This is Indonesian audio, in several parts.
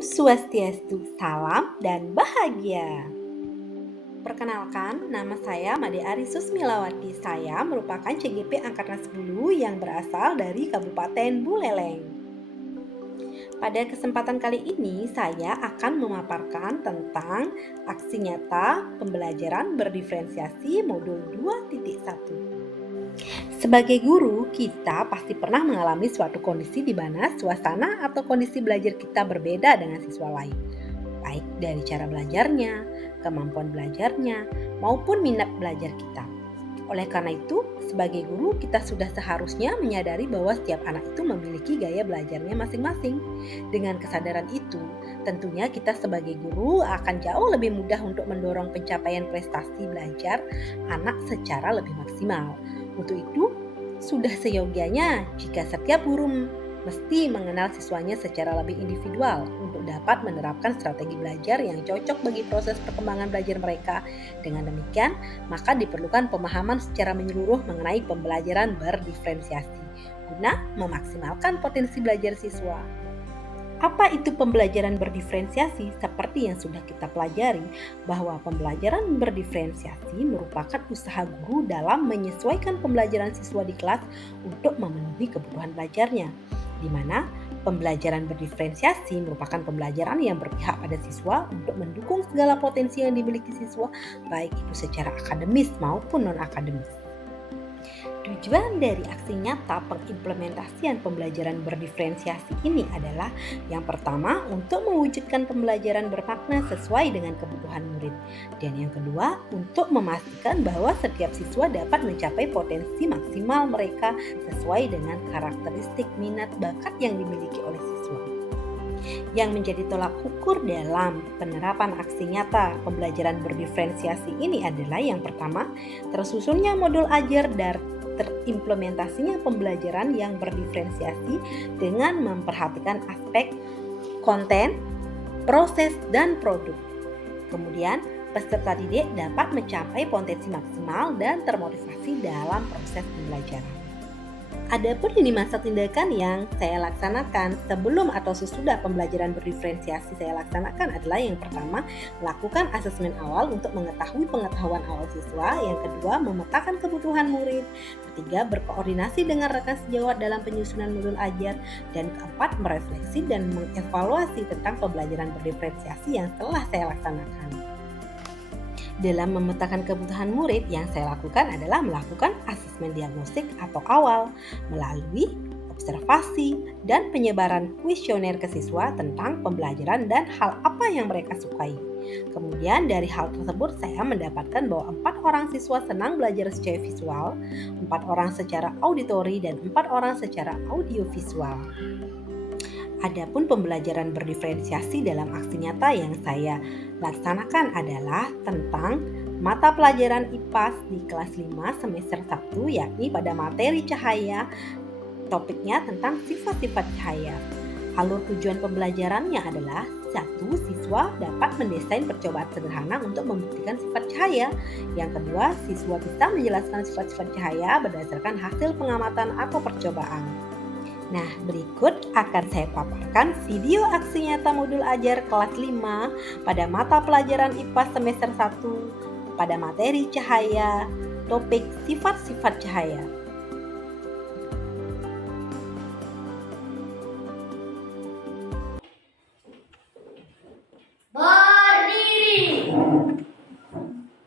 Om Swastiastu, salam dan bahagia. Perkenalkan, nama saya Made Ari Susmilawati. Saya merupakan CGP Angkatan 10 yang berasal dari Kabupaten Buleleng. Pada kesempatan kali ini, saya akan memaparkan tentang aksi nyata pembelajaran berdiferensiasi modul 2.1. Sebagai guru, kita pasti pernah mengalami suatu kondisi di mana suasana atau kondisi belajar kita berbeda dengan siswa lain, baik dari cara belajarnya, kemampuan belajarnya, maupun minat belajar kita. Oleh karena itu, sebagai guru kita sudah seharusnya menyadari bahwa setiap anak itu memiliki gaya belajarnya masing-masing. Dengan kesadaran itu, tentunya kita sebagai guru akan jauh lebih mudah untuk mendorong pencapaian prestasi belajar anak secara lebih maksimal. Untuk itu, sudah seyogianya jika setiap guru mesti mengenal siswanya secara lebih individual untuk dapat menerapkan strategi belajar yang cocok bagi proses perkembangan belajar mereka. Dengan demikian, maka diperlukan pemahaman secara menyeluruh mengenai pembelajaran berdiferensiasi guna memaksimalkan potensi belajar siswa. Apa itu pembelajaran berdiferensiasi? Seperti yang sudah kita pelajari, bahwa pembelajaran berdiferensiasi merupakan usaha guru dalam menyesuaikan pembelajaran siswa di kelas untuk memenuhi kebutuhan belajarnya, di mana pembelajaran berdiferensiasi merupakan pembelajaran yang berpihak pada siswa untuk mendukung segala potensi yang dimiliki siswa, baik itu secara akademis maupun non-akademis. Tujuan dari aksi nyata pengimplementasian pembelajaran berdiferensiasi ini adalah yang pertama untuk mewujudkan pembelajaran bermakna sesuai dengan kebutuhan murid, dan yang kedua untuk memastikan bahwa setiap siswa dapat mencapai potensi maksimal mereka sesuai dengan karakteristik minat bakat yang dimiliki oleh siswa. Yang menjadi tolak ukur dalam penerapan aksi nyata pembelajaran berdiferensiasi ini adalah yang pertama, tersusunnya modul ajar dan terimplementasinya pembelajaran yang berdiferensiasi dengan memperhatikan aspek konten, proses, dan produk. Kemudian, peserta didik dapat mencapai potensi maksimal dan termotivasi dalam proses pembelajaran. Adapun lini masa tindakan yang saya laksanakan sebelum atau sesudah pembelajaran berdiferensiasi saya laksanakan adalah yang pertama, melakukan asesmen awal untuk mengetahui pengetahuan awal siswa, yang kedua, memetakan kebutuhan murid, ketiga, berkoordinasi dengan rekan sejawat dalam penyusunan modul ajar, dan keempat, merefleksi dan mengevaluasi tentang pembelajaran berdiferensiasi yang telah saya laksanakan. Dalam memetakan kebutuhan murid, yang saya lakukan adalah melakukan asesmen diagnostik atau awal melalui observasi dan penyebaran kuesioner ke siswa tentang pembelajaran dan hal apa yang mereka sukai. Kemudian dari hal tersebut saya mendapatkan bahwa 4 orang siswa senang belajar secara visual, 4 orang secara auditori, dan 4 orang secara audiovisual. Adapun pembelajaran berdiferensiasi dalam aksi nyata yang saya laksanakan adalah tentang mata pelajaran IPAS di kelas 5 semester 1, yakni pada materi cahaya, topiknya tentang sifat-sifat cahaya. Alur tujuan pembelajarannya adalah 1. Siswa dapat mendesain percobaan sederhana untuk membuktikan sifat cahaya. Yang kedua, siswa bisa menjelaskan sifat-sifat cahaya berdasarkan hasil pengamatan atau percobaan. Nah, berikut akan saya paparkan video aksi nyata modul ajar kelas 5 pada mata pelajaran IPA semester 1 pada materi cahaya, topik sifat-sifat cahaya. Berdiri.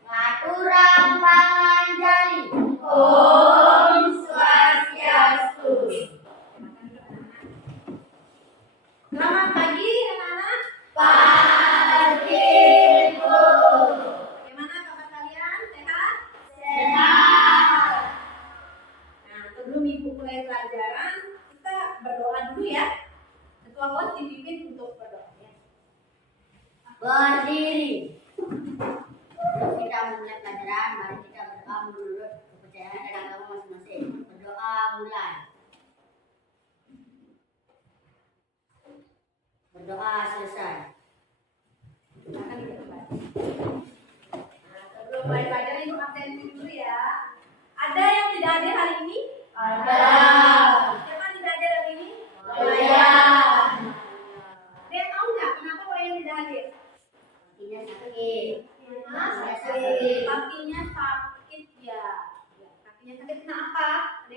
Ngaturan tangan jari. Selamat pagi anak-anak. Pagi, Bu. Bagaimana kabar kalian? Sehat? Sehat. Nah, sebelum Ibu mulai pelajaran, kita berdoa dulu ya. Ketua kelas dipimpin untuk berdoa ya. Berdiri. Sebelum kita mulai pelajaran, mari kita berdoa menurut kepercayaan dan agama masing-masing. Berdoa mulai. Berdoa selesai. Silakan kita kembali. Nah, sebelum mulai pelajaran Ibu absen dulu ya. Ada yang tidak hadir hari ini? Ada. Siapa tidak hadir hari ini? Saya. Dia tahu nggak kenapa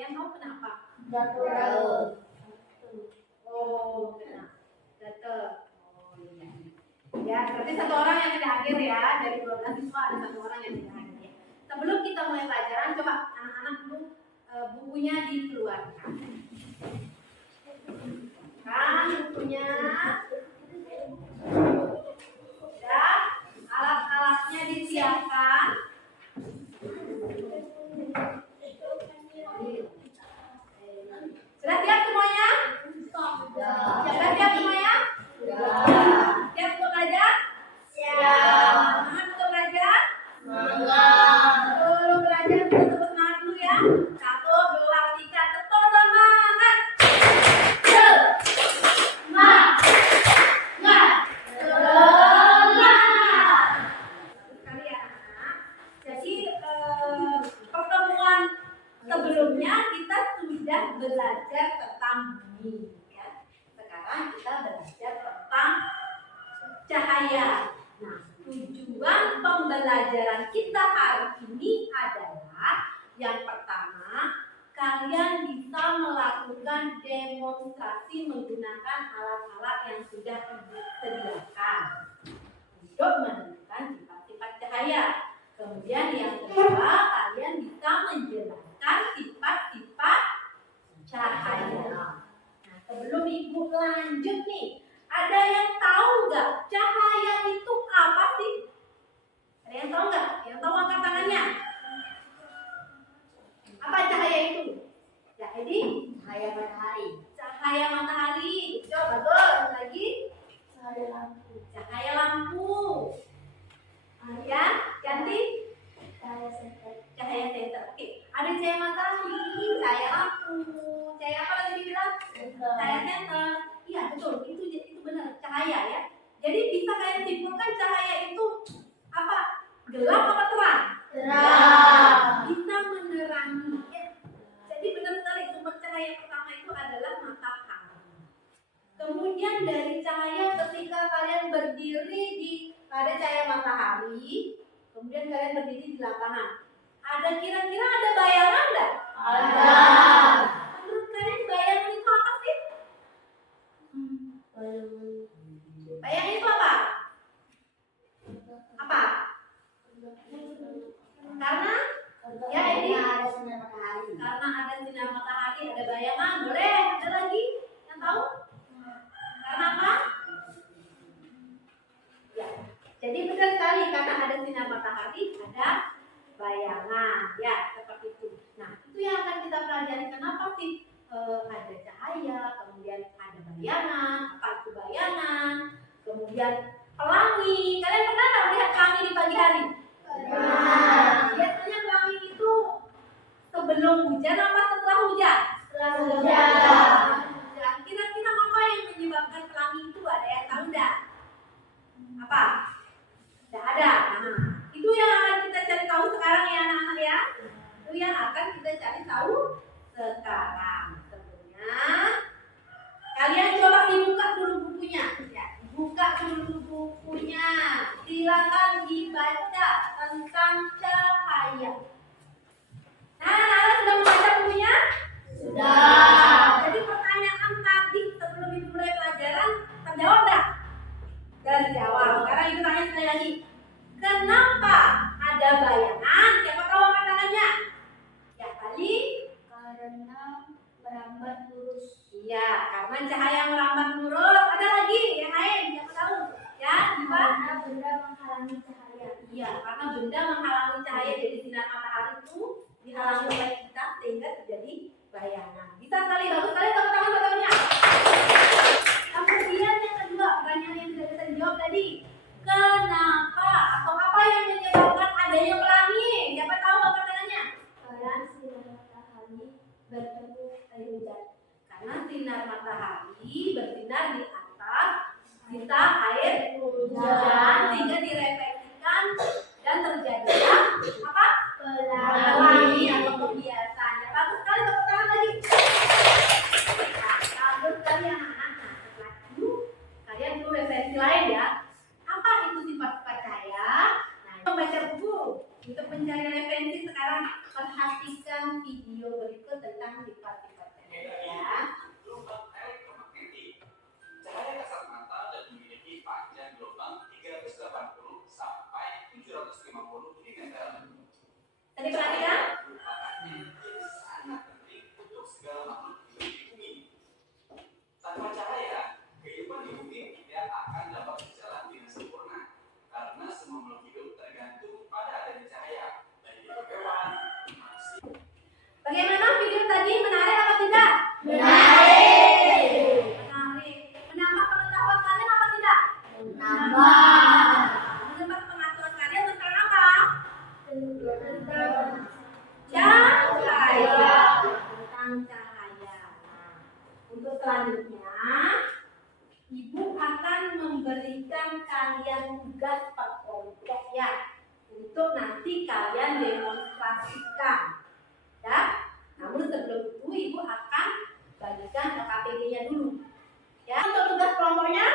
yang tahu kenapa? Jatuh. Oh, kena gatel. Oh iya. Ya, berarti satu orang yang tidak hadir ya. Dari 12 siswa ada satu orang yang tidak hadir ya. Sebelum kita mulai pelajaran, coba anak-anak dulu bukunya dikeluarkan. Kan bukunya. Ya, alat-alatnya disiapkan. Sudah siap semuanya? Sudah siap semuanya? Siap untuk belajar? Semangat untuk belajar? Sebelum belajar kita tepuk semangat dulu ya. 1, 2, 3, tepuk semangat. Sekali ya anak. Jadi pertemuan sebelumnya kita sudah belajar tentang bumi ya. Sekarang kita belajar tentang cahaya. Nah, tujuan pembelajaran kita hari ini adalah yang pertama, kalian bisa melakukan demonstrasi menggunakan alat-alat yang sudah Ibu sediakan untuk menentukan sifat-sifat cahaya. Kemudian yang kedua, kalian bisa menjelaskan sifat-sifat cahaya. Nah, sebelum Ibu lanjut nih, ada yang tahu nggak cahaya itu apa sih? Ada yang tahu nggak? Yang tahu angkat tangannya. Apa cahaya itu? Ya, Edi? Cahaya matahari. Cahaya matahari. Coba bagus. Lagi? Cahaya lampu. Cahaya lampu. Ya, ganti? Cahaya senter. Cahaya senter. Oke, ada cahaya matahari, cahaya lampu, cahaya apa lagi dibilang? Cahaya senter. Iya betul, itu benar cahaya ya. Jadi bisa kalian simpulkan cahaya itu apa? Gelap apa terang? Terang. Bisa menerangi. Ya. Jadi benar sekali sumber cahaya pertama itu adalah matahari. Kemudian dari cahaya ketika kalian berdiri pada cahaya matahari, kemudian kalian berdiri di lapangan. Ada kira-kira ada bayangan nggak? Ada. Menurut kalian bayangan itu apa sih? Bayangan itu apa? Apa? Karena ya ini ada sinar matahari. karena ada sinar matahari, ada bayangan. Boleh? Ada lagi yang tahu? Karena apa? Ya. Jadi benar sekali karena ada sinar matahari, ada bayangan. Ya, seperti itu. Nah, itu yang akan kita pelajari. Kenapa sih ada cahaya, kemudian ada bayangan, apa itu bayangan, kemudian pelangi. Kalian pernah nggak melihat pelangi di pagi hari? Biasanya pelangi itu sebelum hujan apa setelah hujan? Setelah hujan. Dan kira-kira apa yang menyebabkan pelangi itu? Ada yang tahu enggak? Apa? Tidak ada. Nah, itu yang akan kita cari tahu sekarang ya anak-anak ya. Itu yang akan kita cari tahu sekarang. Sebelumnya, kalian coba dibuka dulu bukunya. Ya, buka dulu bukunya. Silakan dibaca tentang cahaya. Nah, sudah membaca bukunya? Sudah. Jadi pertanyaan tadi sebelum Ibu mulai pelajaran terjawab enggak? Terjawab. Sekarang Ibu tanya sekali lagi. Kenapa ada bayangan? Siapa tahu angkat tangannya? Ya kali? Karena merambat lurus. Iya, karena cahaya merambat lurus. Ada lagi yang lain? Siapa tahu? Ya, Iba? Karena benda menghalangi cahaya. Iya, karena benda menghalangi cahaya. Jadi sinar matahari itu dihalangi oleh kita sehingga terjadi bayangan. Bisa sekali, bagus sekali tepuk tangan buat temannya. Kemudian yang kedua, pertanyaan yang tidak bisa dijawab tadi. Kenapa atau apa yang menyebabkan adanya pelangi? Siapa tahu apa tangannya? Karena sinar matahari bertemu air hujan. Karena sinar matahari bersinar di atas kita air hujan sehingga direfleksikan dan terjadilah apa? Pelangi atau pembiasan. Ya, bagus sekali tepuk tangan lagi. Nah, bagus sekali anak-anak. Nah, setelah itu kalian perlu referensi lain ya. Apa itu sifat-sifat cahaya? Nah, membaca buku untuk mencari referensi sekarang perhatikan video berikut tentang Selanjutnya, Ibu akan memberikan kalian tugas per kelompok ya, untuk nanti kalian demonstrasikan. Ya, namun sebelum itu Ibu akan bagikan LKPD-nya dulu. Ya, untuk tugas kelompoknya?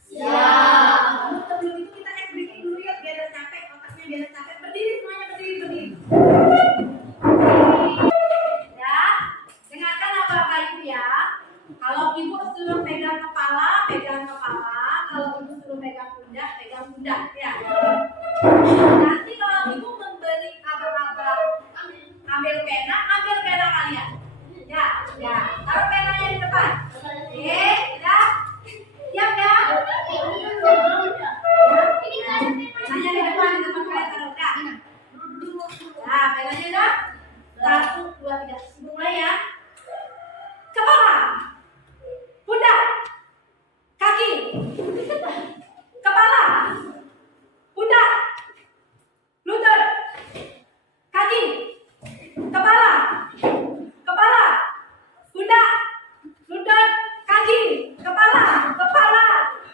Siap. Namun sebelum itu kita breathing dulu yuk, biar capek, otaknya biar capek. Berdiri semuanya, berdiri. Ya, dengarkan apa Ibu ya. Kalau Ibu suruh pegang kepala, pegang kepala. Kalau Ibu suruh pegang pundak, pegang pundak ya. Nanti kalau Ibu memberi abang-abang ambil pena kalian. Ya. Taruh penanya di depan. Oke, ya. Siap ya? Penanya di depan kalian taruh ya. Nah, penanya udah. 1, 2, 3. Ibu mulai ya. Kepala, pundak, kaki, kepala, pundak, lutut, kaki, kepala, pundak, lutut, kaki, kepala,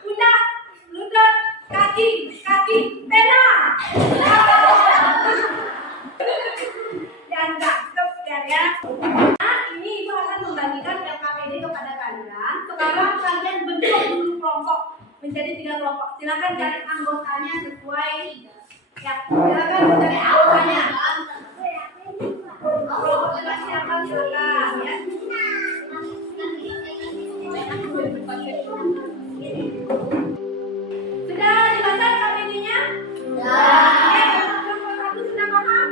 pundak, lutut, kaki, pena. Dan cakep kan ya. Ini Ibu akan membagikan LKPD kepada kalian. Sekarang kalian bentuk dulu kelompok menjadi 3 kelompok. Silakan cari anggotanya sesuai. Ya, silakan cari anggotanya. Kelompok siapa silakan ya. Sudah dibaca LKPD-nya? Sudah. Kelompok 1 sudah paham?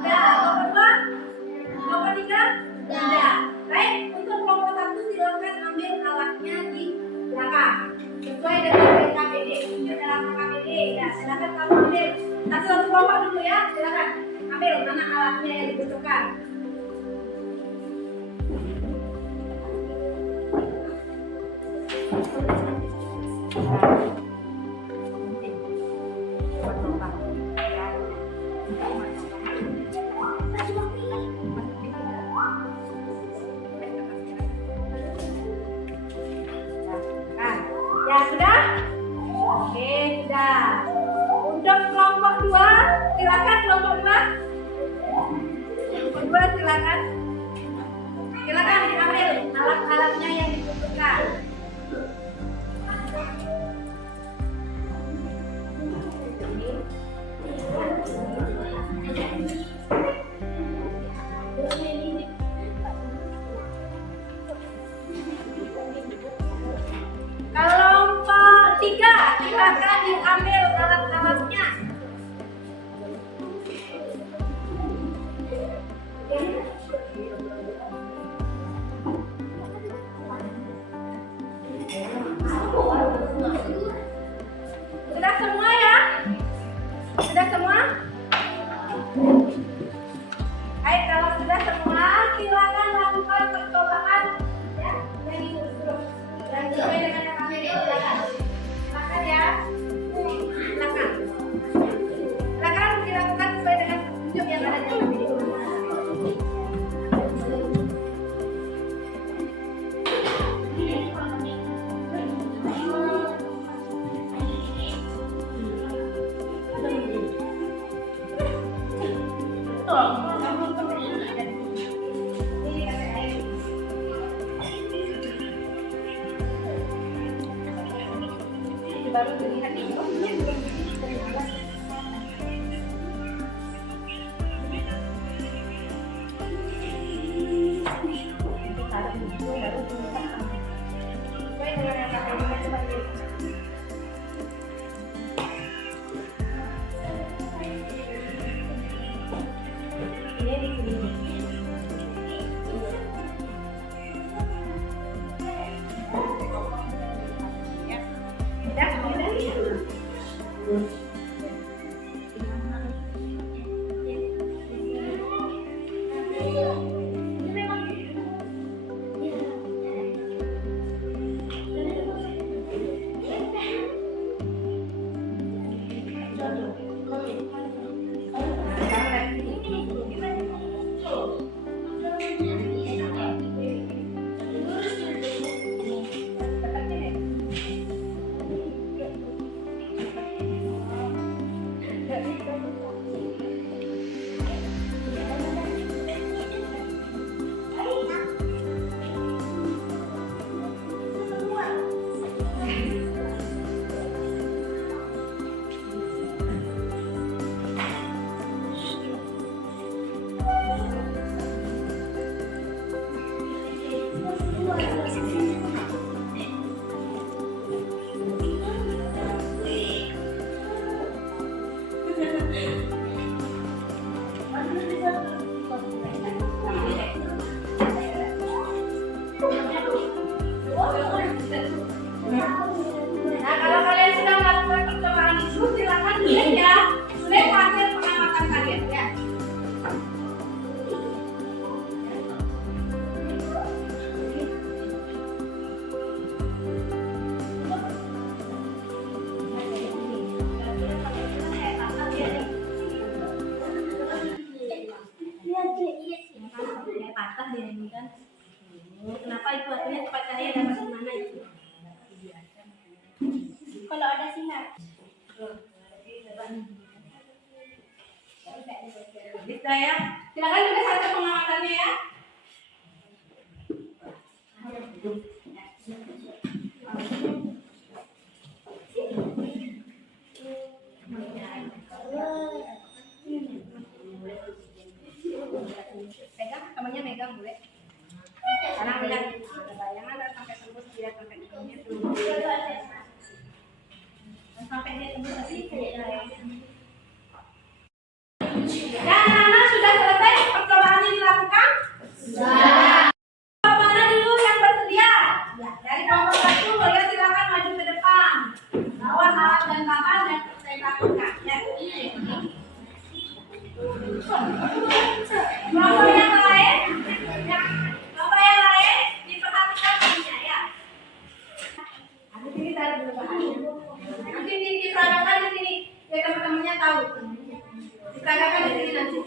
Sudah. Kelompok 2? Kelompok 3? Sudah. Baik, untuk kelompok 1 silakan ambil alatnya di belakang sesuai dengan LKPD. Tunjuk dalam LKPD. Ya, silakan kamu ambil satu kelompok dulu ya. Silakan ambil mana alatnya yang dibutuhkan. Ya sudah? Oke, sudah. Untuk kelompok 2, silakan kelompok 2. Kelompok 2 silakan. Silakan diambil alat-alatnya yang dibutuhkan. Kelompok 3, silakan diambil alat-alatnya. Sudah semua ya? Sudah semua? Baik, kalau sudah semua, silakan lakukan percobaan ya. Dan sesuai dengan yang kami silakan. Silakan ya. Silakan. Silakan dilakukan sesuai dengan petunjuk yang ada di dalam video. Baru dilihat ini. Nah, kalau kalian sudah melakukan percobaan itu, silakan tulis ya. Tulis hasil pengamatan kalian ya. Patah dia ini kan. Kenapa itu artinya cepat cahaya dapat di mana itu? Kalau ada sinar. Bisa ya. Silakan tulis hasil pengamatannya ya. Pegang, temannya megang boleh. Karena melihat ada bayangan dan sampai tembus dia sampai ujungnya dulu. Dan sampai dia tembus tadi dan anak sudah selesai percobaannya dilakukan? Sudah. Mana dulu yang bersedia? Ya, dari kelompok 1 boleh silakan maju ke depan. Bawa alat dan bahan dan saya lakukan. Ya. Kelompok yang lain? Ya. Kelompok yang lain diperhatikan temannya ya. Di sini taruh dulu bahannya. Nanti diperagakan di sini biar teman-temannya tahu. Diperagakan di sini nanti.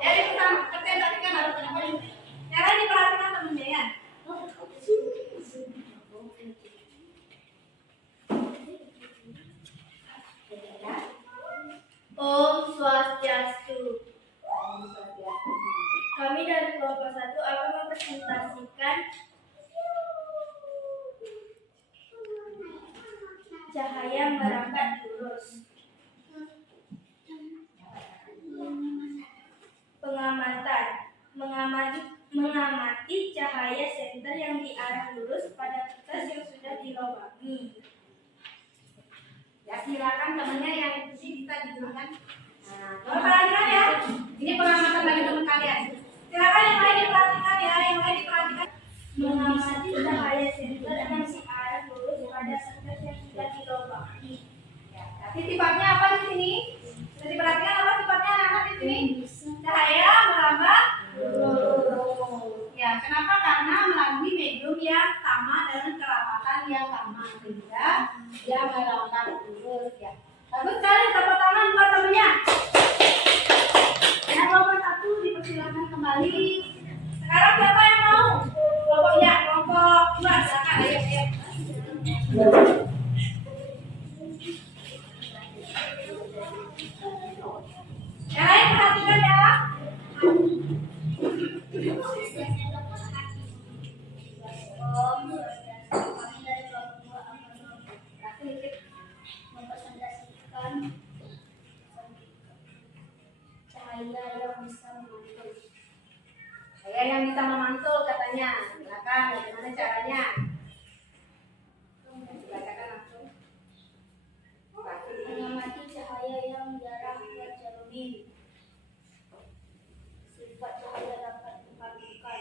Ya, di pertama kerja tadi kan harus ada poin. Cara diperhatikan temennya ya. Om Swastiastu. Kami dari kelompok 1 akan mempresentasikan cahaya merambat lurus. Pengamatan mengamati cahaya senter yang diarah lurus pada kertas yang sudah dilubangi. Ya, silakan temennya yang ini bisa digunakan. Nah, coba perhatikan ya. Ini pengamatan dari teman kalian. Silakan yang lain diperhatikan ya, yang lain diperhatikan. Mengamati cahaya senter yang diarah lurus pada kertas yang sudah dilubangi. Ya, tapi sifatnya apa di sini? Sudah diperhatikan apa sifatnya anak-anak di sini? Cahaya merambat lurus. Ya, kenapa? Karena melalui medium yang sama dengan kerapatan yang sama sehingga dia merambat lurus ya. Bagus sekali, tepuk tangan buat temennya. Ya, kelompok 1 dipersilakan kembali. Sekarang siapa yang mau? Kelompok 2 silakan ayo. Yang lain perhatikan ya. Om Swastiastu. Kami dari kelompok 2 akan mempresentasikan cahaya yang bisa memantul. Saya yang bisa memantul katanya. Silakan, bagaimana caranya? Silakan langsung. Mengamati cahaya yang jarang tercermin. Sifat cahaya dapat dipadukan.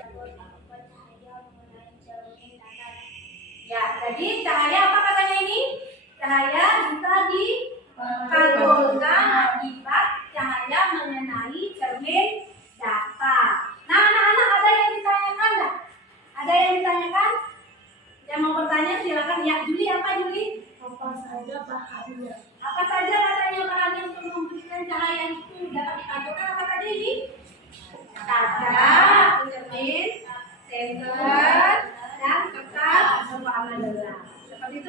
Dapat cahaya mengenai cermin datar. Ya, jadi cahaya apa katanya ini? Cahaya bisa dipantulkan akibat cahaya mengenai cermin datar. Nah, anak-anak ada yang ditanyakan nggak? Ada yang ditanyakan? Yang mau bertanya silakan ya. Juli apa Juli? Apa saja bahannya? Apa saja katanya bahan yang untuk memberikan cahaya itu dapat dipantulkan apa tadi ini? Kaca, cermin, senter, dan kertas berwarna gelap. Seperti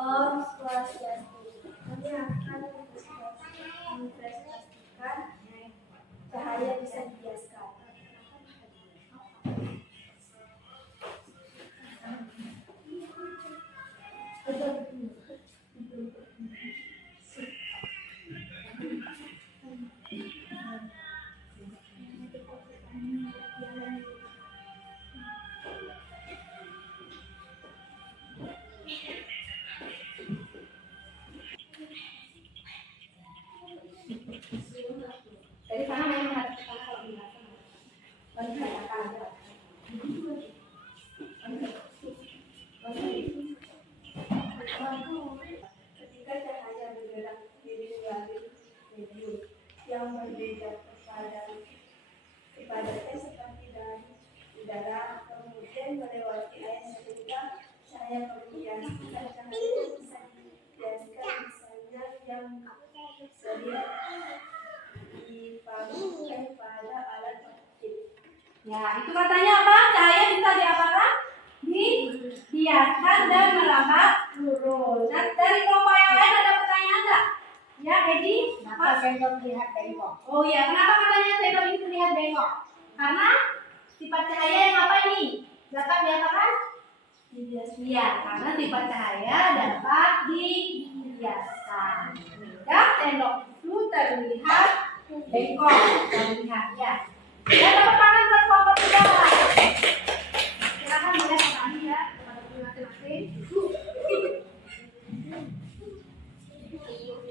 Om Swastiastu. Kami akan menginvestasikan cahaya bisa dibiaskan. Dari sana yang harus kita kalau biasa. Bagi saya akan ada. Ketika cahaya bergerak sendiri melalui medium yang berbeda kepadanya seperti dari udara, kemudian melewati air sehingga cahaya kemudian cahaya bisa dibiaskan misalnya yang dipadukan pada alat optik. Ya, itu katanya apa? Cahaya bisa diapakan? Dibiaskan dan merambat lurus. Nah, dari kelompok yang lain ada pertanyaan enggak? Ya, Edi? Kenapa sendok lihat bengkok? Oh ya, kenapa katanya sendok itu terlihat bengkok? Karena sifat cahaya yang apa ini? Dapat diapakan? Dibiaskan. Iya, karena sifat cahaya dapat dibiaskan. Sehingga sendok itu terlihat bengkok. Terlihat ya. Ya, tepuk tangan buat kelompok kedua. Silakan boleh bertanya ya kepada guru masing-masing.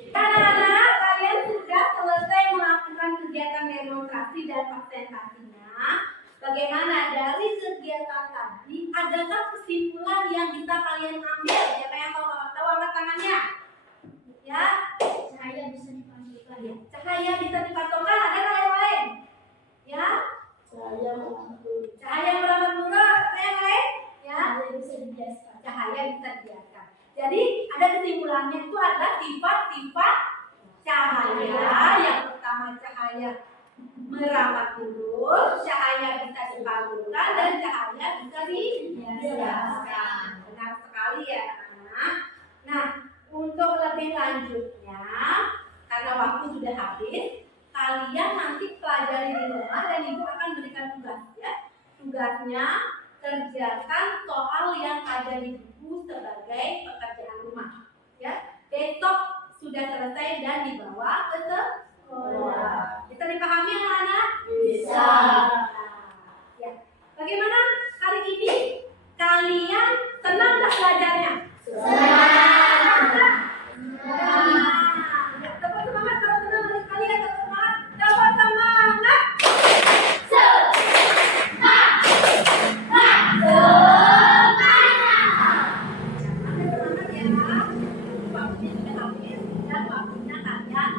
Anak-anak, kalian sudah selesai melakukan kegiatan demonstrasi dan presentasinya. Bagaimana dari kegiatan tadi? Adakah kesimpulan yang bisa kalian ambil? Siapa yang tahu angkat tangannya? Ya, Cahaya bisa dipantulkan. ya. Cahaya bisa dipantulkan. Ada yang lain? Ya, Cahaya memantul. cahaya merambat lurus. Ada yang lain? Ya, Cahaya bisa dibiaskan. cahaya bisa dibiarkan. Jadi ada kesimpulannya itu adalah sifat-sifat cahaya. Yang pertama cahaya merambat lurus, cahaya bisa dipantulkan dan cahaya bisa dibiaskan. Benar sekali ya anak. Nah, untuk lebih lanjutnya, karena waktu sudah habis, kalian nanti pelajari di rumah dan ibu akan berikan tugas ya. Tugasnya kerjakan soal yang ada di buku sebagai pekerjaan rumah. Ya, besok sudah selesai dan dibawa ke sekolah. Bisa dipahami anak-anak? Bisa. Ya. Bagaimana hari ini? Kalian senang tak belajarnya? Senang. Dapat semangat kalau senang dari kalian. Dapat semangat. Dapat semangat. Semangat ya. Waktunya sudah habis dan waktunya kalian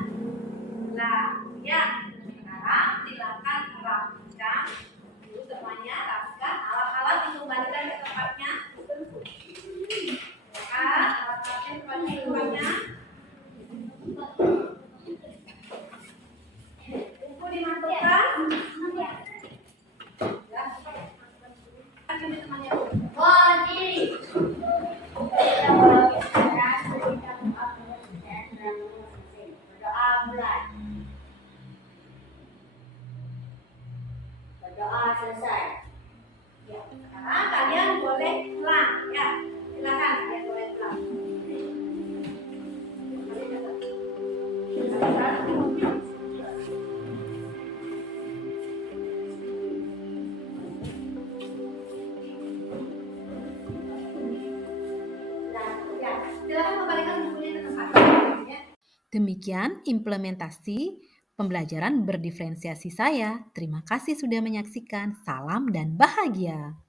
pulang. Ya. Sekarang silakan rapikan dulu semuanya. Rapikan alat-alat dikembalikan ke tempatnya. Silakan alat-alatnya kembali ke tempatnya. Buku dimantulkan. Ya. Ini temannya. Berdiri. Berdoa selesai. Ya, sekarang kalian boleh pulang ya. Silakan kalian boleh pulang. Ya, silakan kembalikan bukunya ke tempatnya. Demikian implementasi pembelajaran berdiferensiasi saya. Terima kasih sudah menyaksikan. Salam dan bahagia.